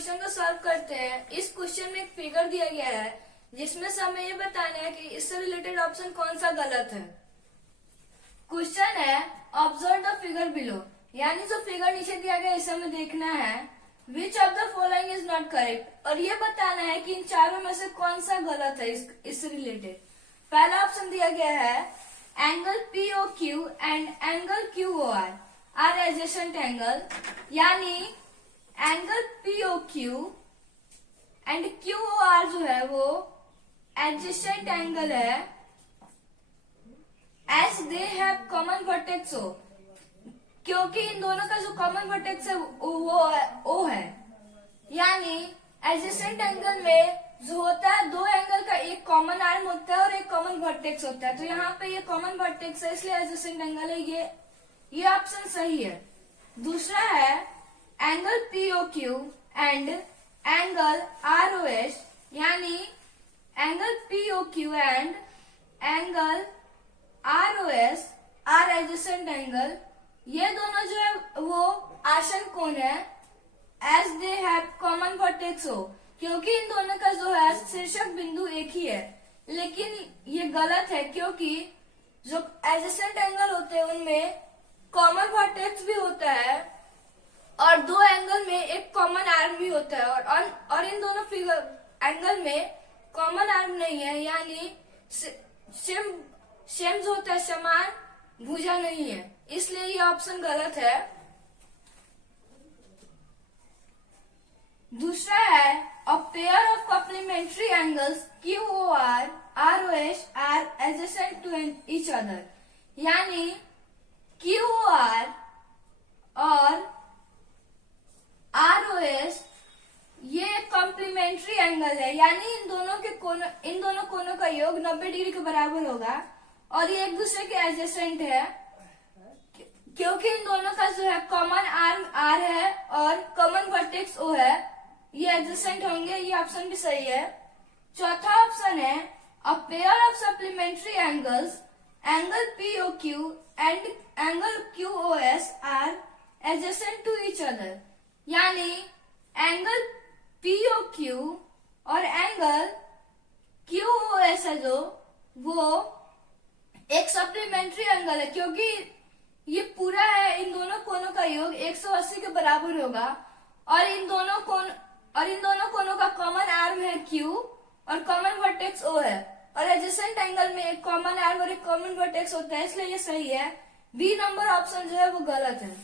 Question को solve करते हैं। इस क्वेश्चन में एक फिगर दिया गया है जिसमें से हमें ये बताना है कि इससे रिलेटेड ऑप्शन कौन सा गलत है। क्वेश्चन है ऑब्जर्व द फिगर बिलो, यानी जो फिगर नीचे दिया गया इसे हमें देखना है। Which of the following is not correct, और ये बताना है कि इन चारों में से कौन सा गलत है इससे रिलेटेड। पहला ऑप्शन दिया गया है angle POQ and angle QOR are adjacent angle, यानी एंगल POQ एंड QOR जो है वो एडजेसेंट एंगल है as they have common vertex O, क्योंकि इन दोनों का जो कॉमन वर्टेक्स है वो O है। यानी एडजेसेंट एंगल में जो होता है दो एंगल का एक कॉमन आर्म होता है और एक कॉमन वर्टेक्स होता है, तो यहाँ पे ये कॉमन वर्टेक्स है इसलिए एडजेसेंट एंगल है, ये ऑप्शन सही है। दूसरा है angle POQ and angle ROS, यानी angle POQ and angle ROS are adjacent angle, ये दोनों जो है वो आसन कोण है as they have common vertex O, क्योंकि इन दोनों का जो है शीर्षक बिंदु एक ही है। लेकिन ये गलत है क्योंकि जो एडजेसेंट एंगल होते हैं उनमें कॉमन वर्टेक्स भी होता है और दो एंगल में एक कॉमन आर्म भी होता है, और इन दोनों फिगर एंगल में कॉमन आर्म नहीं है, यानी सेम जो होता है समान भुजा नहीं है, इसलिए ये ऑप्शन गलत है। दूसरा है a pair of complementary angles QOR ROS are adjacent to each other, यानी QOR और ROS ये कॉम्प्लीमेंट्री एंगल है, यानी इन दोनों कोनों का योग 90 डिग्री के बराबर होगा और ये एक दूसरे के एडजेसेंट है, क्योंकि इन दोनों का जो है कॉमन आर्म R है और कॉमन वर्टेक्स O है, ये एडजेसेंट होंगे, ये ऑप्शन भी सही है। चौथा ऑप्शन है a pair of supplementary angles angle POQ and angle QOS are adjacent to each other, यानी एंगल POQ और एंगल QOS है जो वो एक सप्लीमेंट्री एंगल है, क्योंकि ये पूरा है इन दोनों कोनों का योग 180 के बराबर होगा और इन दोनों कोनों का कॉमन आर्म है Q और कॉमन वर्टेक्स O है, और एडजेसेंट एंगल में एक कॉमन आर्म और एक कॉमन वर्टेक्स होता है, इसलिए ये सही है। बी नंबर ऑप्शन जो है वो गलत है।